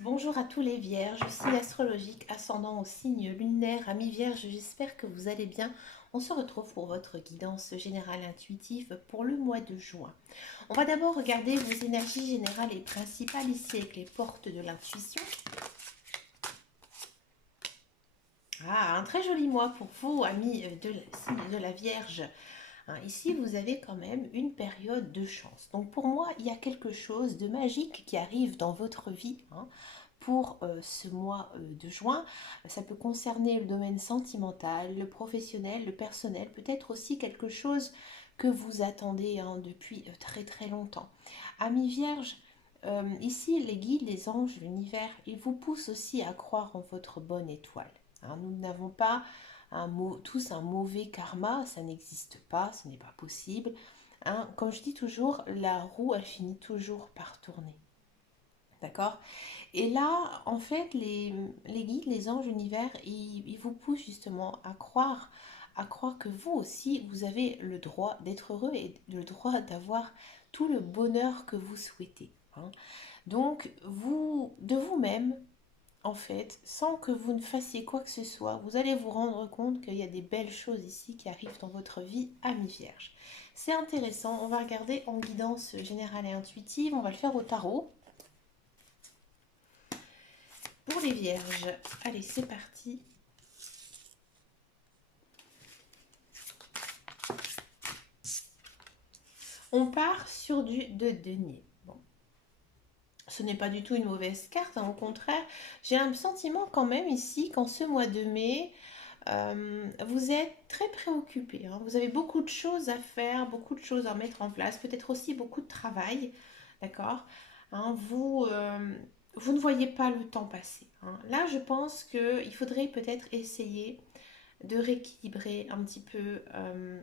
Bonjour à tous les vierges, signe astrologique, ascendant au signe lunaire, amis vierges, j'espère que vous allez bien. On se retrouve pour votre guidance générale intuitive pour le mois de juin. On va d'abord regarder vos énergies générales et principales ici avec les portes de l'intuition. Ah, un très joli mois pour vous, amis de signe de la Vierge. Ici, vous avez quand même une période de chance. Donc pour moi, il y a quelque chose de magique qui arrive dans votre vie pour ce mois de juin. Ça peut concerner le domaine sentimental, le professionnel, le personnel, peut-être aussi quelque chose que vous attendez depuis très très longtemps. Amis Vierge, ici, les guides, les anges, l'univers, ils vous poussent aussi à croire en votre bonne étoile. Nous n'avons pas tous un mauvais karma, ça n'existe pas, ce n'est pas possible. Comme je dis toujours, la roue, elle finit toujours par tourner. D'accord? Et là, en fait, les guides, les anges, l'univers, ils vous poussent justement à croire que vous aussi, vous avez le droit d'être heureux et le droit d'avoir tout le bonheur que vous souhaitez. Donc, vous, de vous-même, en fait, sans que vous ne fassiez quoi que ce soit, vous allez vous rendre compte qu'il y a des belles choses ici qui arrivent dans votre vie, ami vierge. C'est intéressant, on va regarder en guidance générale et intuitive, on va le faire au tarot. Pour les vierges, allez, c'est parti. On part sur du de denier. Bon, ce n'est pas du tout une mauvaise carte, au contraire, j'ai un sentiment quand même ici qu'en ce mois de mai, vous êtes très préoccupé. Vous avez beaucoup de choses à faire, beaucoup de choses à mettre en place, peut-être aussi beaucoup de travail, d'accord. Vous ne voyez pas le temps passer. Là, je pense qu'il faudrait peut-être essayer de rééquilibrer un petit peu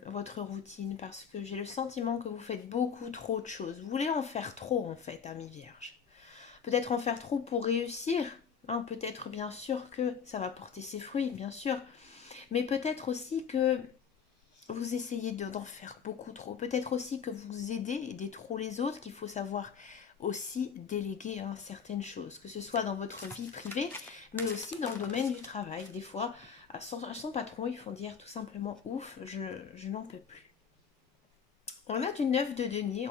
votre routine parce que j'ai le sentiment que vous faites beaucoup trop de choses. Vous voulez en faire trop en fait, ami vierge. Peut-être en faire trop pour réussir. Peut-être bien sûr que ça va porter ses fruits, bien sûr. Mais peut-être aussi que vous essayez d'en faire beaucoup trop. Peut-être aussi que vous aidez trop les autres, qu'il faut savoir aussi déléguer certaines choses, que ce soit dans votre vie privée, mais aussi dans le domaine du travail. Des fois, à son patron, il faut dire tout simplement ouf, je n'en peux plus. On a du 9 de denier,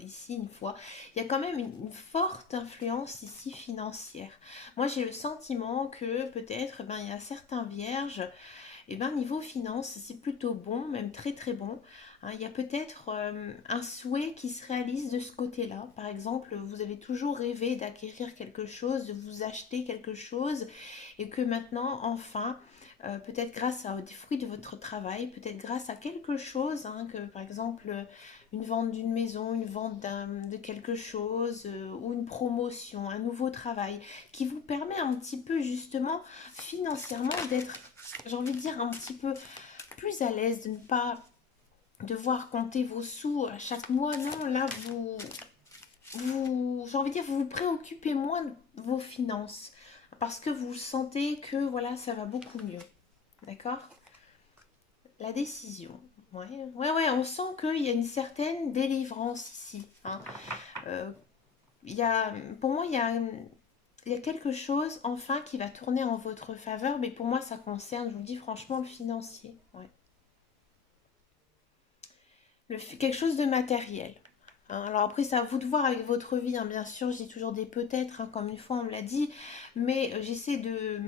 ici une fois. Il y a quand même une forte influence ici financière. Moi, j'ai le sentiment que peut-être, il y a certains vierges et bien, niveau finance, c'est plutôt bon, même très très bon. Il y a peut-être un souhait qui se réalise de ce côté-là. Par exemple, vous avez toujours rêvé d'acquérir quelque chose, de vous acheter quelque chose, et que maintenant, enfin, peut-être grâce à des fruits de votre travail, peut-être grâce à quelque chose, que par exemple une vente d'une maison, une vente de quelque chose, ou une promotion, un nouveau travail, qui vous permet un petit peu justement financièrement d'être, j'ai envie de dire, un petit peu plus à l'aise, de ne pas devoir compter vos sous à chaque mois. Non, là, j'ai envie de dire, vous vous préoccupez moins de vos finances parce que vous sentez que voilà, ça va beaucoup mieux. D'accord? La décision. Ouais, ouais, ouais, on sent qu'il y a une certaine délivrance ici. Euh, il y a, pour moi, il y a quelque chose enfin qui va tourner en votre faveur, mais pour moi, ça concerne, je vous le dis franchement, le financier. Ouais. Quelque chose de matériel. Alors après, c'est à vous de voir avec votre vie, bien sûr, je dis toujours des peut-être, comme une fois on me l'a dit, mais j'essaie de,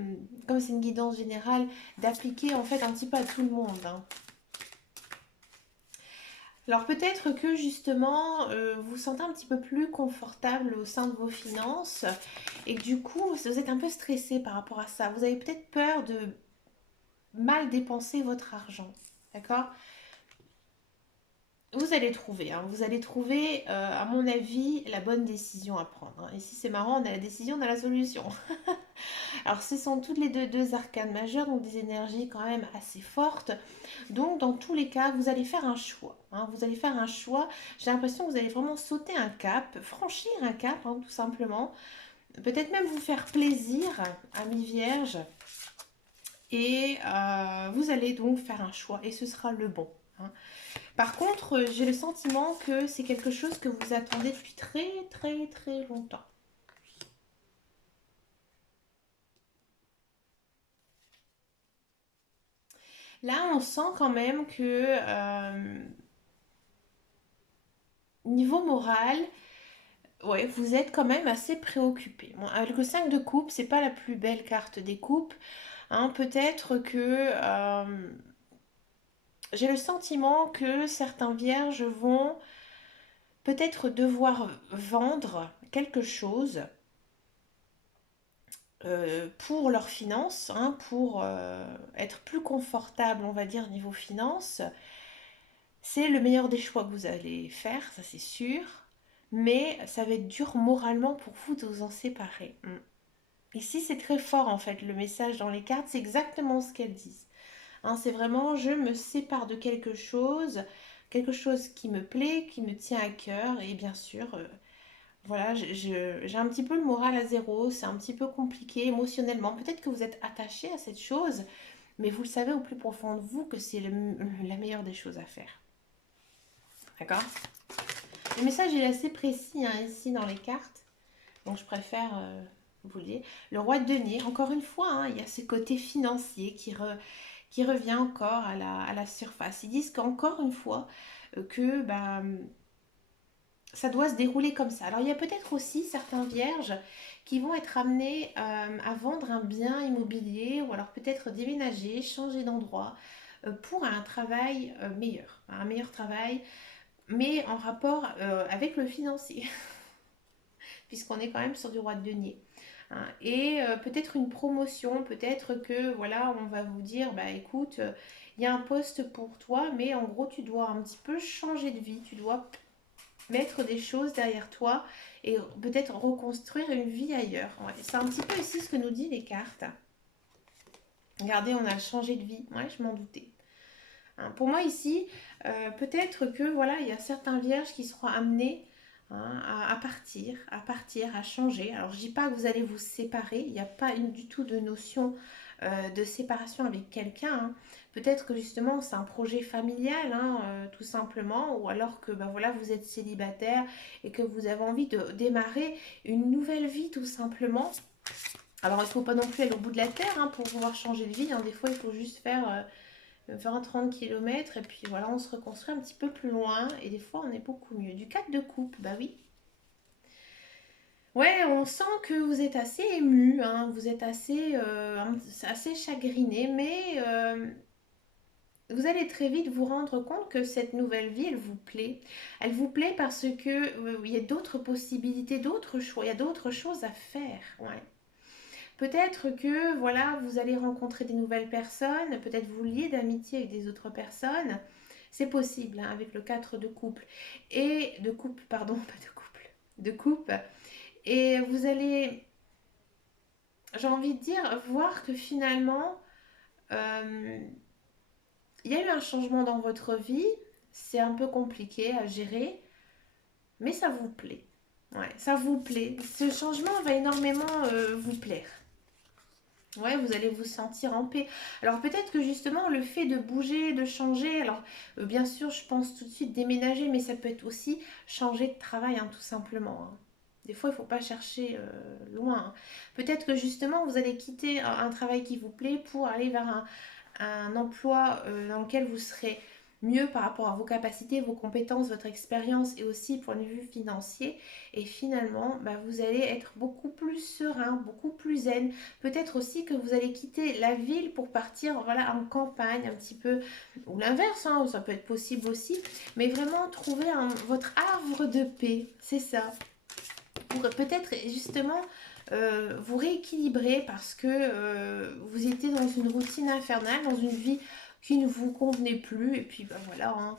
comme c'est une guidance générale, d'appliquer en fait un petit peu à tout le monde. Alors peut-être que justement, vous vous sentez un petit peu plus confortable au sein de vos finances et que du coup, vous êtes un peu stressé par rapport à ça. Vous avez peut-être peur de mal dépenser votre argent. D'accord? Vous allez trouver, à mon avis, la bonne décision à prendre. Ici, c'est marrant, on a la décision, on a la solution. Alors, ce sont toutes les deux arcanes majeures, donc des énergies quand même assez fortes. Donc, dans tous les cas, vous allez faire un choix. Vous allez faire un choix. J'ai l'impression que vous allez vraiment sauter un cap, franchir un cap, tout simplement. Peut-être même vous faire plaisir, ami vierge. Et vous allez donc faire un choix, et ce sera le bon. Par contre, j'ai le sentiment que c'est quelque chose que vous attendez depuis très très très longtemps. Là, on sent quand même que niveau moral, ouais, vous êtes quand même assez préoccupé. Bon, avec le 5 de coupe, c'est pas la plus belle carte des coupes, hein. Peut-être que j'ai le sentiment que certains vierges vont peut-être devoir vendre quelque chose pour leurs finances, hein, pour être plus confortable, on va dire, niveau finances. C'est le meilleur des choix que vous allez faire, ça c'est sûr. Mais ça va être dur moralement pour vous de vous en séparer. Ici, c'est très fort en fait. Le message dans les cartes, c'est exactement ce qu'elles disent. Hein, c'est vraiment, je me sépare de quelque chose qui me plaît, qui me tient à cœur. Et bien sûr, voilà, j'ai un petit peu le moral à zéro. C'est un petit peu compliqué émotionnellement. Peut-être que vous êtes attaché à cette chose, mais vous le savez au plus profond de vous que c'est la meilleure des choses à faire. D'accord? Le message est assez précis hein, ici dans les cartes. Donc je préfère vous le dire. Le roi de denier, encore une fois, hein, il y a ce côté financier qui revient encore à la surface. Ils disent qu'encore une fois, que bah, ça doit se dérouler comme ça. Alors il y a peut-être aussi certains vierges qui vont être amenés à vendre un bien immobilier ou alors peut-être déménager, changer d'endroit pour un travail meilleur. Un meilleur travail, mais en rapport avec le financier, puisqu'on est quand même sur du roi de denier. Hein. Et peut-être une promotion, peut-être que voilà, on va vous dire, bah écoute, il y a un poste pour toi, mais en gros, tu dois un petit peu changer de vie, tu dois mettre des choses derrière toi et peut-être reconstruire une vie ailleurs. Ouais, c'est un petit peu ici ce que nous dit les cartes. Regardez, on a changé de vie. Ouais, je m'en doutais. Hein, pour moi ici, peut-être que voilà, il y a certains vierges qui seront amenés hein, à partir, à changer. Alors je dis pas que vous allez vous séparer, il n'y a pas du tout de notion de séparation avec quelqu'un. Hein. Peut-être que justement c'est un projet familial, hein, tout simplement, ou alors que ben, voilà, vous êtes célibataire et que vous avez envie de démarrer une nouvelle vie tout simplement. Alors il ne faut pas non plus aller au bout de la terre hein, pour pouvoir changer de vie. Hein. Des fois il faut juste faire 20-30 km et puis voilà, on se reconstruit un petit peu plus loin et des fois on est beaucoup mieux. Du 4 de coupe, bah oui. Ouais, on sent que vous êtes assez ému, hein, vous êtes assez chagriné, mais vous allez très vite vous rendre compte que cette nouvelle vie, elle vous plaît. Elle vous plaît parce que il y a d'autres possibilités, d'autres choix, il y a d'autres choses à faire. Ouais. Peut-être que voilà, vous allez rencontrer des nouvelles personnes, peut-être vous lier d'amitié avec des autres personnes. C'est possible hein, avec le 4 de couple et de coupe, pardon, pas de couple, de coupe. Et vous allez, j'ai envie de dire, voir que finalement, euh, il y a eu un changement dans votre vie. C'est un peu compliqué à gérer, mais ça vous plaît. Ouais, ça vous plaît. Ce changement va énormément vous plaire. Ouais, vous allez vous sentir en paix. Alors peut-être que justement le fait de bouger, de changer, alors bien sûr je pense tout de suite déménager, mais ça peut être aussi changer de travail hein, tout simplement. Hein. Des fois il ne faut pas chercher loin. Hein. Peut-être que justement vous allez quitter un travail qui vous plaît pour aller vers un emploi dans lequel vous serez mieux par rapport à vos capacités, vos compétences, votre expérience et aussi point de vue financier. Et finalement, bah, vous allez être beaucoup plus serein, beaucoup plus zen. Peut-être aussi que vous allez quitter la ville pour partir voilà, en campagne un petit peu, ou l'inverse, hein, ça peut être possible aussi, mais vraiment trouver votre havre de paix, c'est ça. Pour peut-être justement vous rééquilibrer parce que vous étiez dans une routine infernale, dans une vie qui ne vous convenait plus, et puis ben voilà, hein,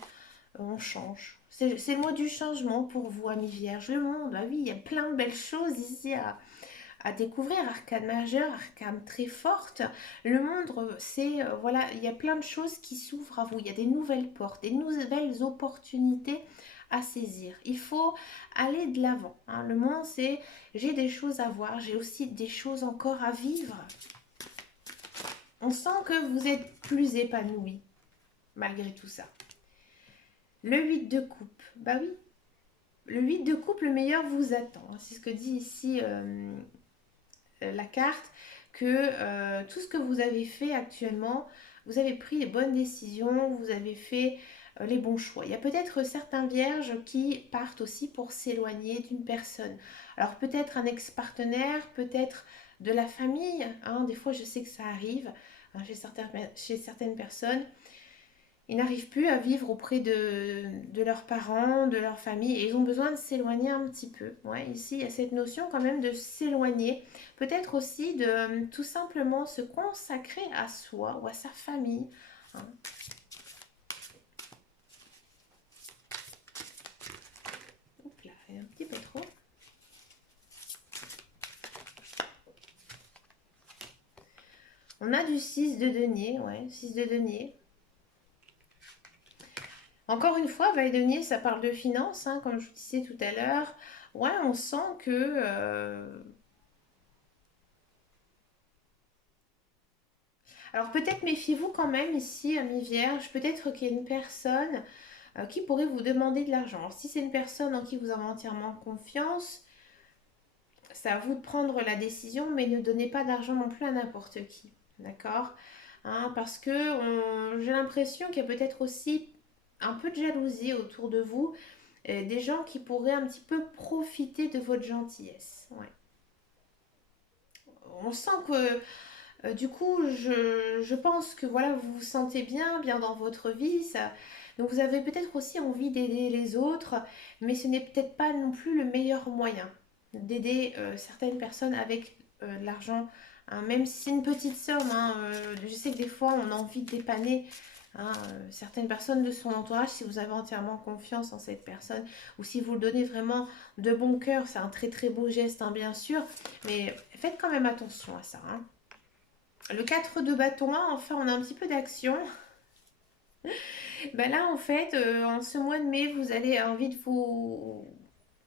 on change. C'est le mois du changement pour vous, amis vierges. Le monde, bah oui, il y a plein de belles choses ici à découvrir. Arcane majeure, arcane très forte. Le monde, c'est, voilà, il y a plein de choses qui s'ouvrent à vous. Il y a des nouvelles portes, des nouvelles opportunités à saisir. Il faut aller de l'avant. Hein. Le monde, c'est j'ai des choses à voir, j'ai aussi des choses encore à vivre. On sent que vous êtes plus épanoui malgré tout ça. Le 8 de coupe, bah oui, le 8 de coupe, le meilleur vous attend. C'est ce que dit ici la carte, que tout ce que vous avez fait actuellement, vous avez pris les bonnes décisions, vous avez fait les bons choix. Il y a peut-être certains vierges qui partent aussi pour s'éloigner d'une personne. Alors peut-être un ex-partenaire, peut-être de la famille, hein. Des fois je sais que ça arrive hein, chez certaines personnes. Ils n'arrivent plus à vivre auprès de leurs parents, de leur famille, et ils ont besoin de s'éloigner un petit peu. Ouais, ici, il y a cette notion quand même de s'éloigner. Peut-être aussi de tout simplement se consacrer à soi ou à sa famille, hein. Oups là, il y a un petit peu trop. On a du 6 de denier, ouais, 6 de denier. Encore une fois, valet de denier, ça parle de finances, hein, comme je vous disais tout à l'heure. Ouais, on sent que alors peut-être méfiez-vous quand même ici, ami Vierge, peut-être qu'il y a une personne qui pourrait vous demander de l'argent. Alors, si c'est une personne en qui vous avez entièrement confiance, c'est à vous de prendre la décision, mais ne donnez pas d'argent non plus à n'importe qui. D'accord, hein, parce que j'ai l'impression qu'il y a peut-être aussi un peu de jalousie autour de vous, des gens qui pourraient un petit peu profiter de votre gentillesse. Ouais. On sent que du coup, je pense que voilà, vous vous sentez bien, bien dans votre vie. Ça... Donc vous avez peut-être aussi envie d'aider les autres, mais ce n'est peut-être pas non plus le meilleur moyen d'aider certaines personnes avec de l'argent, hein, même si c'est une petite somme, hein, je sais que des fois on a envie de dépanner hein, certaines personnes de son entourage si vous avez entièrement confiance en cette personne ou si vous le donnez vraiment de bon cœur, c'est un très très beau geste, hein, bien sûr, mais faites quand même attention à ça, hein. Le 4 de bâton, enfin, on a un petit peu d'action. Ben là, en fait, en ce mois de mai, vous allez avoir envie de vous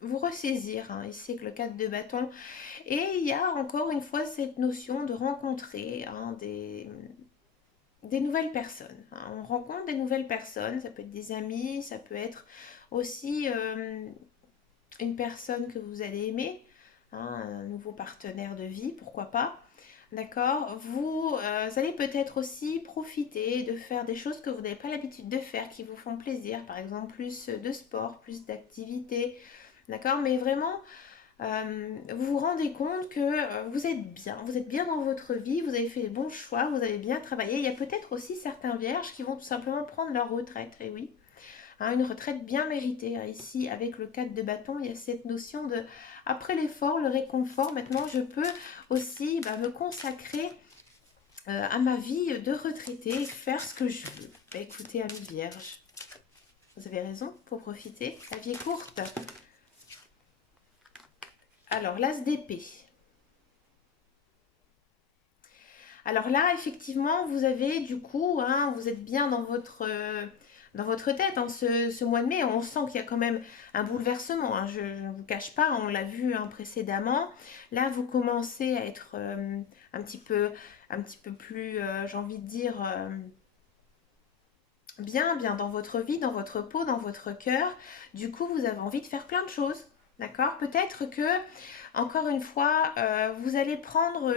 ressaisir, hein, ici avec le 4 de bâton. Et il y a encore une fois cette notion de rencontrer hein, des nouvelles personnes, hein. On rencontre des nouvelles personnes, ça peut être des amis, ça peut être aussi une personne que vous allez aimer, hein, un nouveau partenaire de vie, pourquoi pas. D'accord. Vous allez peut-être aussi profiter de faire des choses que vous n'avez pas l'habitude de faire, qui vous font plaisir, par exemple plus de sport, plus d'activités. D'accord. Mais vraiment, vous vous rendez compte que vous êtes bien dans votre vie, vous avez fait les bons choix, vous avez bien travaillé. Il y a peut-être aussi certains vierges qui vont tout simplement prendre leur retraite, et oui, hein, une retraite bien méritée. Ici, avec le 4 de bâton, il y a cette notion de, après l'effort, le réconfort, maintenant je peux aussi me consacrer à ma vie de retraité, faire ce que je veux. Bah, écoutez, amis vierges, vous avez raison, pour profiter, la vie est courte. Alors, l'as d'épée. Alors là, effectivement, vous avez du coup, hein, vous êtes bien dans votre tête en ce mois de mai. On sent qu'il y a quand même un bouleversement, hein, je ne vous cache pas, on l'a vu hein, précédemment. Là, vous commencez à être un petit peu plus, j'ai envie de dire, bien, bien dans votre vie, dans votre peau, dans votre cœur. Du coup, vous avez envie de faire plein de choses. D'accord. Peut-être que, encore une fois, vous allez prendre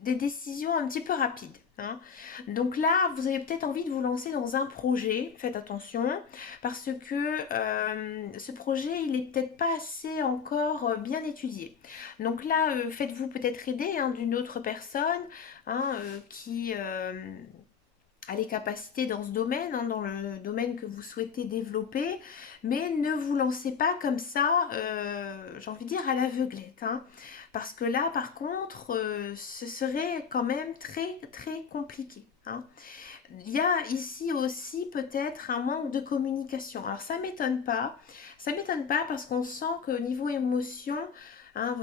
des décisions un petit peu rapides, hein. Donc là, vous avez peut-être envie de vous lancer dans un projet. Faites attention parce que ce projet, il n'est peut-être pas assez encore bien étudié. Donc là, faites-vous peut-être aider hein, d'une autre personne hein, qui a les capacités dans ce domaine, hein, dans le domaine que vous souhaitez développer, mais ne vous lancez pas comme ça, j'ai envie de dire à l'aveuglette, hein, parce que là, par contre, ce serait quand même très très compliqué, hein. Il y a ici aussi peut-être un manque de communication. Alors ça m'étonne pas parce qu'on sent qu'au niveau émotion, hein,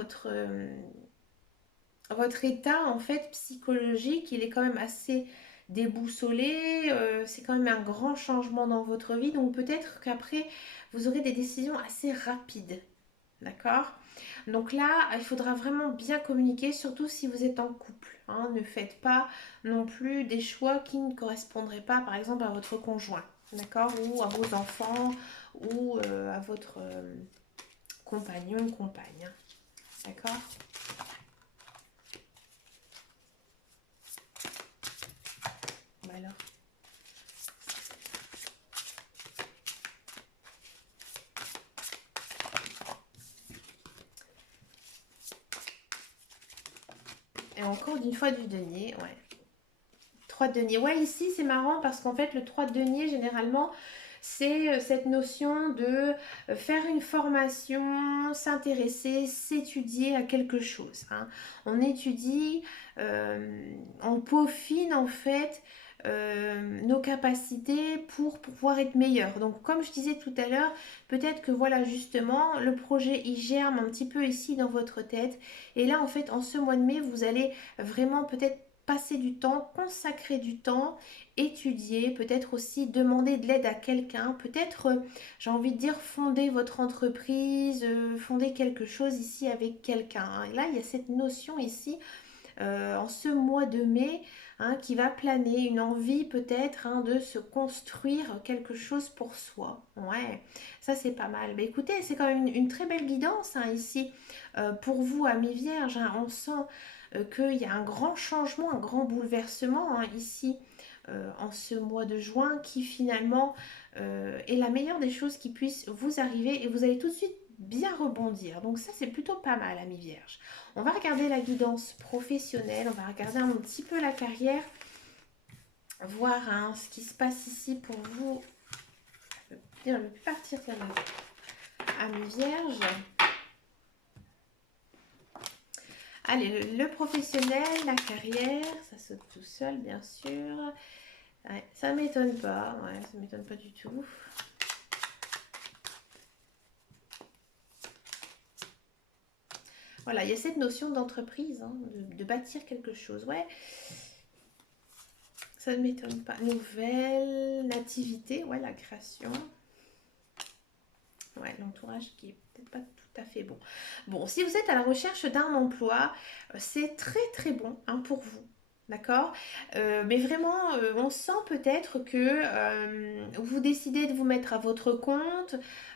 votre état en fait psychologique, il est quand même assez déboussolé, c'est quand même un grand changement dans votre vie, donc peut-être qu'après vous aurez des décisions assez rapides, d'accord? Donc là, il faudra vraiment bien communiquer, surtout si vous êtes en couple, hein. Ne faites pas non plus des choix qui ne correspondraient pas, par exemple, à votre conjoint, d'accord? Ou à vos enfants, ou à votre compagnon ou compagne, hein. D'accord? Bah alors. Et encore une fois du denier, ouais. 3 de denier. Ouais, ici, c'est marrant parce qu'en fait, le 3 de denier, généralement, c'est cette notion de faire une formation, s'intéresser, s'étudier à quelque chose, hein. On étudie, on peaufine en fait nos capacités pour pouvoir être meilleur. Donc comme je disais tout à l'heure, peut-être que voilà justement le projet il germe un petit peu ici dans votre tête. Et là en fait en ce mois de mai, vous allez vraiment peut-être passer du temps, consacrer du temps, étudier, peut-être aussi demander de l'aide à quelqu'un, peut-être, j'ai envie de dire, fonder votre entreprise, fonder quelque chose ici avec quelqu'un, hein. Et là, il y a cette notion ici, en ce mois de mai, hein, qui va planer, une envie peut-être, hein, de se construire quelque chose pour soi. Ouais, ça c'est pas mal. Mais écoutez, c'est quand même une très belle guidance, hein, ici, pour vous, amis vierges, hein. On sent qu'il y a un grand changement, un grand bouleversement, hein, ici en ce mois de juin qui finalement est la meilleure des choses qui puissent vous arriver et vous allez tout de suite bien rebondir. Donc ça c'est plutôt pas mal, amis vierges. On va regarder la guidance professionnelle, on va regarder un petit peu la carrière, voir, hein, ce qui se passe ici pour vous. Je ne vais plus partir celle-là. Amis vierges. Allez, le professionnel, la carrière, ça saute tout seul, bien sûr. Ouais, ça m'étonne pas, ouais, ça m'étonne pas du tout. Voilà, il y a cette notion d'entreprise, hein, de bâtir quelque chose. Ouais, ça ne m'étonne pas. Nouvelle, nativité, ouais, la création. Ouais, l'entourage qui est peut-être pas tout à fait bon. Bon, si vous êtes à la recherche d'un emploi, c'est très très bon, hein, pour vous. D'accord. Mais vraiment, on sent peut-être que vous décidez de vous mettre à votre compte.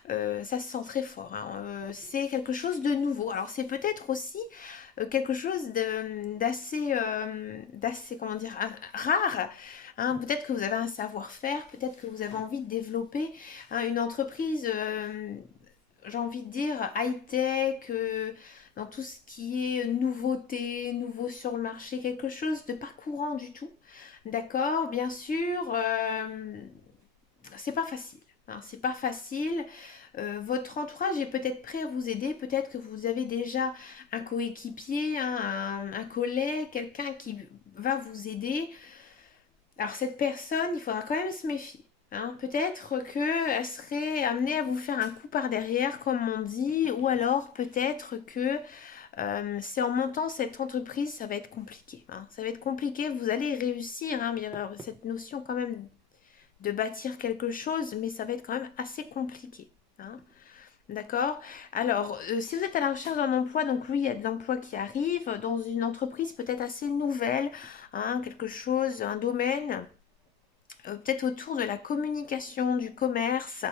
Ça se sent très fort, hein. C'est quelque chose de nouveau. Alors, c'est peut-être aussi quelque chose d'assez, comment dire, rare, hein. Peut-être que vous avez un savoir-faire, peut-être que vous avez envie de développer, hein, une entreprise, j'ai envie de dire, high-tech, dans tout ce qui est nouveauté, nouveau sur le marché, quelque chose de pas courant du tout. D'accord, bien sûr, c'est pas facile, hein, c'est pas facile. Votre entourage est peut-être prêt à vous aider, peut-être que vous avez déjà un coéquipier, hein, un collègue, quelqu'un qui va vous aider. Alors cette personne, il faudra quand même se méfier, hein. Peut-être qu'elle serait amenée à vous faire un coup par derrière, comme on dit, ou alors peut-être que c'est en montant cette entreprise, ça va être compliqué, hein. Ça va être compliqué, vous allez réussir, hein, mais il y aura cette notion quand même de bâtir quelque chose, mais ça va être quand même assez compliqué, hein. D'accord. Alors, si vous êtes à la recherche d'un emploi, donc oui, il y a de l'emploi qui arrive dans une entreprise peut-être assez nouvelle, hein, quelque chose, un domaine, peut-être autour de la communication, du commerce.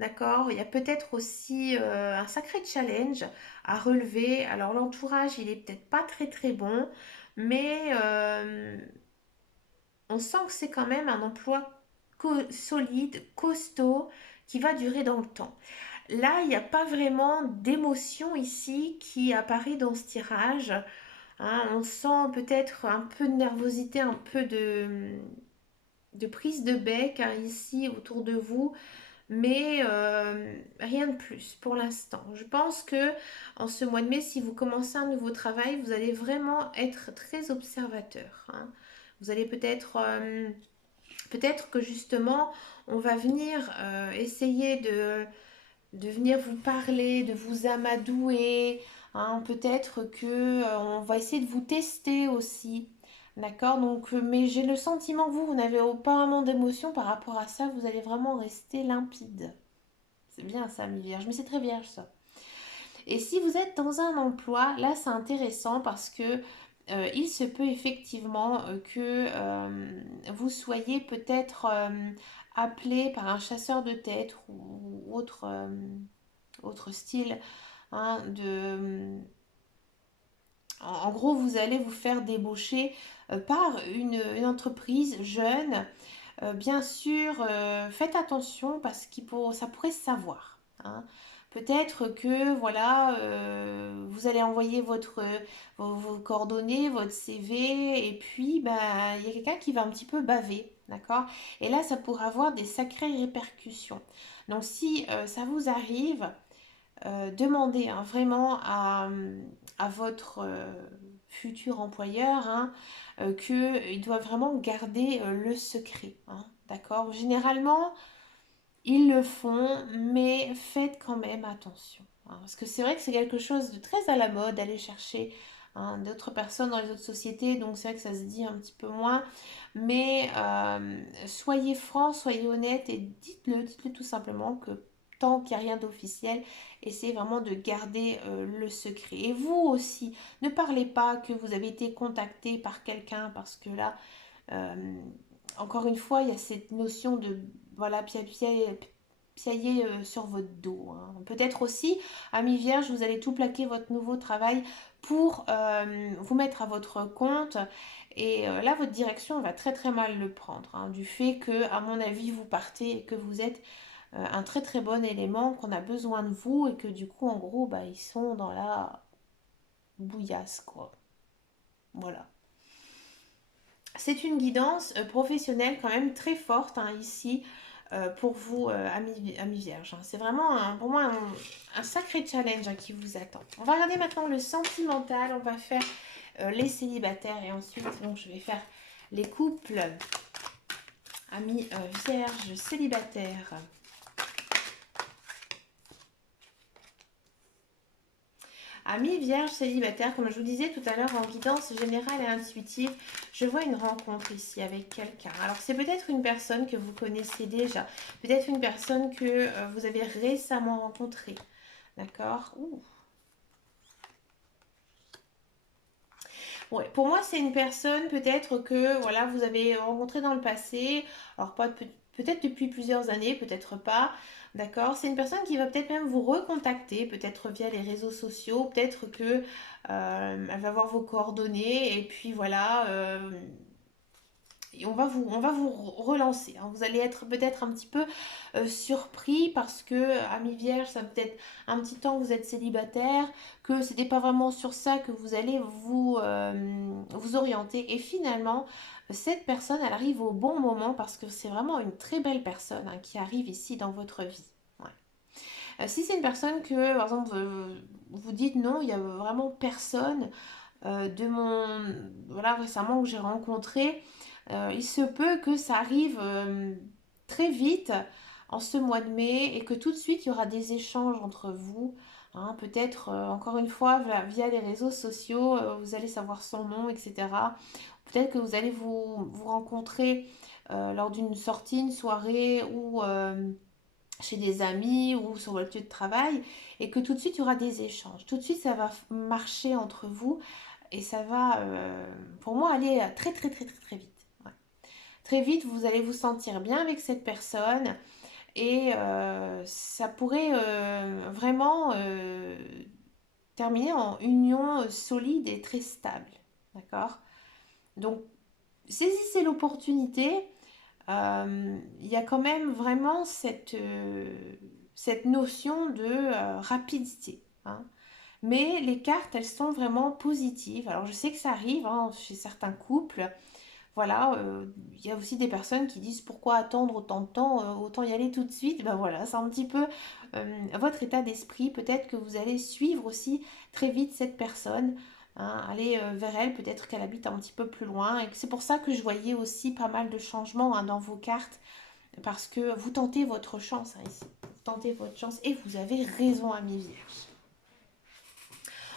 D'accord. Il y a peut-être aussi un sacré challenge à relever. Alors, l'entourage, il est peut-être pas très très bon, mais on sent que c'est quand même un emploi solide, costaud, qui va durer dans le temps. Là, il n'y a pas vraiment d'émotion ici qui apparaît dans ce tirage, hein. On sent peut-être un peu de nervosité, un peu de prise de bec, hein, ici autour de vous, mais rien de plus pour l'instant. Je pense que en ce mois de mai, si vous commencez un nouveau travail, vous allez vraiment être très observateur, hein. Vous allez peut-être que justement, on va venir essayer de venir vous parler, de vous amadouer, hein. Peut-être que on va essayer de vous tester aussi. D'accord? Donc, mais j'ai le sentiment que vous n'avez pas vraiment d'émotion par rapport à ça. Vous allez vraiment rester limpide. C'est bien ça, mi-vierge, mais c'est très vierge ça. Et si vous êtes dans un emploi, là c'est intéressant parce que il se peut effectivement que vous soyez peut-être appelé par un chasseur de tête ou autre style, hein, en gros, vous allez vous faire débaucher par une entreprise jeune. Bien sûr, faites attention parce ça pourrait se savoir, hein. Peut-être que voilà, vous allez envoyer vos coordonnées, votre CV, et puis bah, il y a quelqu'un qui va un petit peu baver, d'accord? Et là, ça pourrait avoir des sacrées répercussions. Donc si ça vous arrive, demandez hein, vraiment à votre futur employeur hein, qu'il doit vraiment garder le secret, hein, d'accord? Généralement, ils le font, mais faites quand même attention, hein, parce que c'est vrai que c'est quelque chose de très à la mode d'aller chercher hein, d'autres personnes dans les autres sociétés, donc c'est vrai que ça se dit un petit peu moins, mais soyez franc, soyez honnête et dites-le tout simplement que tant qu'il n'y a rien d'officiel, essayez vraiment de garder le secret. Et vous aussi, ne parlez pas que vous avez été contacté par quelqu'un, parce que là, euh, encore une fois, il y a cette notion de voilà, piailler sur votre dos, hein. Peut-être aussi, ami Vierge, vous allez tout plaquer votre nouveau travail pour vous mettre à votre compte. Et là, votre direction va très très mal le prendre, hein, du fait que, à mon avis, vous partez et que vous êtes un très très bon élément, qu'on a besoin de vous et que du coup, en gros, bah, ils sont dans la bouillasse, quoi. Voilà. C'est une guidance professionnelle quand même très forte hein, ici pour vous, amis vierges, hein. C'est vraiment pour moi un sacré challenge hein, qui vous attend. On va regarder maintenant le sentimental, on va faire les célibataires et ensuite donc, je vais faire les couples amis vierges célibataires. Amis vierge célibataire, comme je vous disais tout à l'heure en guidance générale et intuitive, je vois une rencontre ici avec quelqu'un. Alors c'est peut-être une personne que vous connaissez déjà, peut-être une personne que vous avez récemment rencontrée. D'accord. Ouais, pour moi, c'est une personne peut-être que voilà, vous avez rencontré dans le passé, alors pas peut-être depuis plusieurs années, peut-être pas, d'accord? C'est une personne qui va peut-être même vous recontacter, peut-être via les réseaux sociaux, peut-être que elle va voir vos coordonnées et puis voilà, et on va vous relancer, hein. Vous allez être peut-être un petit peu surpris parce que, ami vierge, ça peut-être un petit temps que vous êtes célibataire, que c'était pas vraiment sur ça que vous allez vous orienter. Et finalement, cette personne, elle arrive au bon moment parce que c'est vraiment une très belle personne hein, qui arrive ici dans votre vie. Ouais. Si c'est une personne que, par exemple, vous dites non, il y a vraiment personne de mon voilà récemment que j'ai rencontré, il se peut que ça arrive très vite en ce mois de mai et que tout de suite il y aura des échanges entre vous, hein, peut-être encore une fois via les réseaux sociaux, vous allez savoir son nom, etc. Peut-être que vous allez vous rencontrer lors d'une sortie, une soirée ou chez des amis ou sur votre lieu de travail et que tout de suite il y aura des échanges. Tout de suite ça va marcher entre vous et ça va pour moi aller très très très très très vite. Ouais. Très vite vous allez vous sentir bien avec cette personne et ça pourrait vraiment terminer en union solide et très stable. D'accord? Donc saisissez l'opportunité. Il y a quand même vraiment cette notion de rapidité, hein. Mais les cartes, elles sont vraiment positives. Alors je sais que ça arrive hein, chez certains couples. Voilà, il y a aussi des personnes qui disent pourquoi attendre autant de temps, autant y aller tout de suite. Ben voilà, c'est un petit peu votre état d'esprit. Peut-être que vous allez suivre aussi très vite cette personne, hein, aller vers elle. Peut-être qu'elle habite un petit peu plus loin. Et c'est pour ça que je voyais aussi pas mal de changements hein, dans vos cartes. Parce que vous tentez votre chance hein, ici. Vous tentez votre chance et vous avez raison, ami vierge.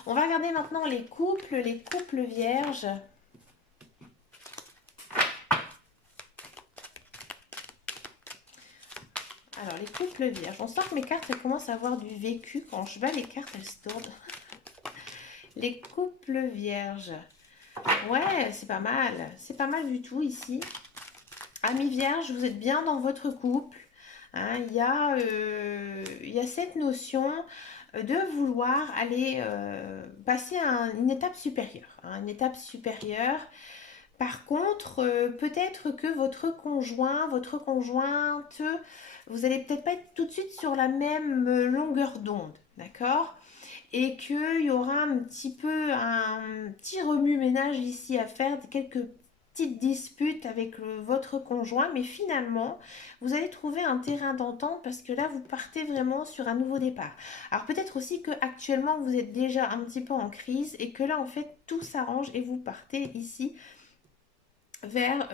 On va regarder maintenant les couples vierges. Alors, les couples vierges. On sent que mes cartes elles commencent à avoir du vécu. Quand je bats les cartes, elles se tournent. Les couples vierges. Ouais, c'est pas mal. C'est pas mal du tout ici. Amis vierges, vous êtes bien dans votre couple. Hein, il y a cette notion de vouloir aller passer à une étape supérieure. Hein, une étape supérieure Par contre, peut-être que votre conjoint, votre conjointe, vous allez peut-être pas être tout de suite sur la même longueur d'onde, d'accord? Et qu'il y aura un petit peu un petit remue-ménage ici à faire, quelques petites disputes avec votre conjoint, mais finalement, vous allez trouver un terrain d'entente parce que là, vous partez vraiment sur un nouveau départ. Alors peut-être aussi que actuellement, vous êtes déjà un petit peu en crise et que là, en fait, tout s'arrange et vous partez ici vers,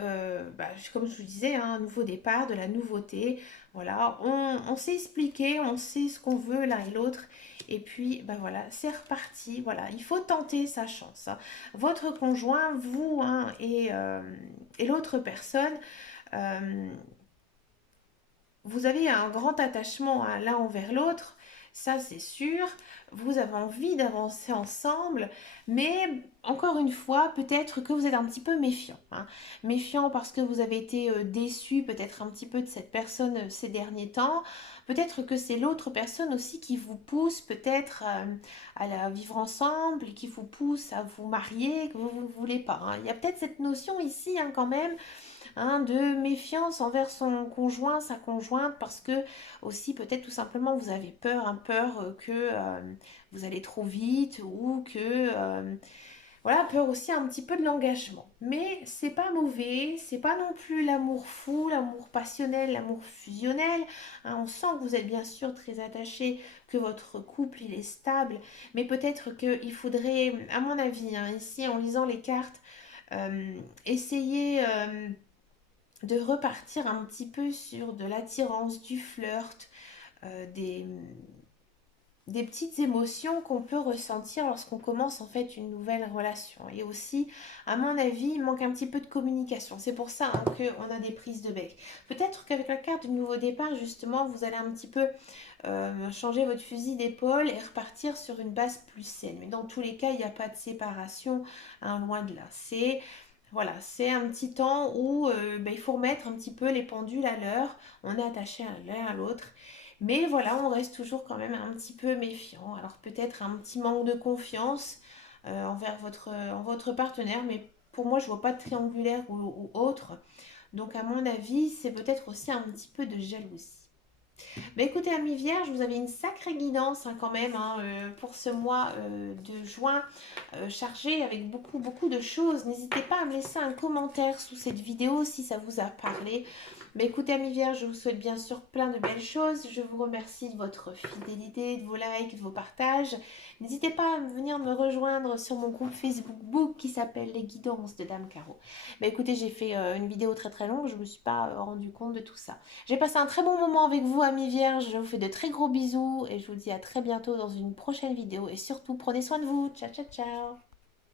comme je vous disais, hein, un nouveau départ, de la nouveauté. Voilà, on s'est expliqué, on sait ce qu'on veut l'un et l'autre. Et puis, bah voilà, c'est reparti. Voilà, il faut tenter sa chance, hein. Votre conjoint, vous, hein, et l'autre personne, euh, vous avez un grand attachement, hein, l'un envers l'autre, ça c'est sûr. Vous avez envie d'avancer ensemble, mais encore une fois, peut-être que vous êtes un petit peu méfiant, hein. Méfiant parce que vous avez été déçu peut-être un petit peu de cette personne ces derniers temps. Peut-être que c'est l'autre personne aussi qui vous pousse peut-être à la vivre ensemble, qui vous pousse à vous marier, que vous ne voulez pas, hein. Il y a peut-être cette notion ici, hein, quand même, hein, de méfiance envers son conjoint, sa conjointe, parce que aussi peut-être tout simplement vous avez peur, hein, peur que vous allez trop vite ou que voilà, peur aussi un petit peu de l'engagement. Mais c'est pas mauvais, c'est pas non plus l'amour fou, l'amour passionnel, l'amour fusionnel, hein. On sent que vous êtes bien sûr très attaché, que votre couple il est stable, mais peut-être qu'il faudrait, à mon avis, hein, ici en lisant les cartes, essayer de repartir un petit peu sur de l'attirance, du flirt, euh, des, des petites émotions qu'on peut ressentir lorsqu'on commence en fait une nouvelle relation. Et aussi, à mon avis, il manque un petit peu de communication. C'est pour ça, hein, qu'on a des prises de bec. Peut-être qu'avec la carte du nouveau départ, justement, vous allez un petit peu changer votre fusil d'épaule et repartir sur une base plus saine. Mais dans tous les cas, il n'y a pas de séparation, hein, loin de là. C'est voilà, c'est un petit temps où il faut remettre un petit peu les pendules à l'heure. On est attaché à l'un à l'autre. Mais voilà, on reste toujours quand même un petit peu méfiant. Alors peut-être un petit manque de confiance envers votre partenaire, mais pour moi, je vois pas de triangulaire ou autre. Donc à mon avis, c'est peut-être aussi un petit peu de jalousie. Bah écoutez, Amis Vierge, vous avez une sacrée guidance, hein, quand même, hein, pour ce mois de juin, chargé avec beaucoup, beaucoup de choses. N'hésitez pas à me laisser un commentaire sous cette vidéo si ça vous a parlé. Mais écoutez, Amis Vierge, je vous souhaite bien sûr plein de belles choses. Je vous remercie de votre fidélité, de vos likes, de vos partages. N'hésitez pas à venir me rejoindre sur mon groupe Facebook qui s'appelle Les Guidances de Dame Caro. Mais écoutez, j'ai fait une vidéo très très longue, je ne me suis pas rendu compte de tout ça. J'ai passé un très bon moment avec vous, amis vierges. Je vous fais de très gros bisous et je vous dis à très bientôt dans une prochaine vidéo. Et surtout, prenez soin de vous. Ciao, ciao, ciao.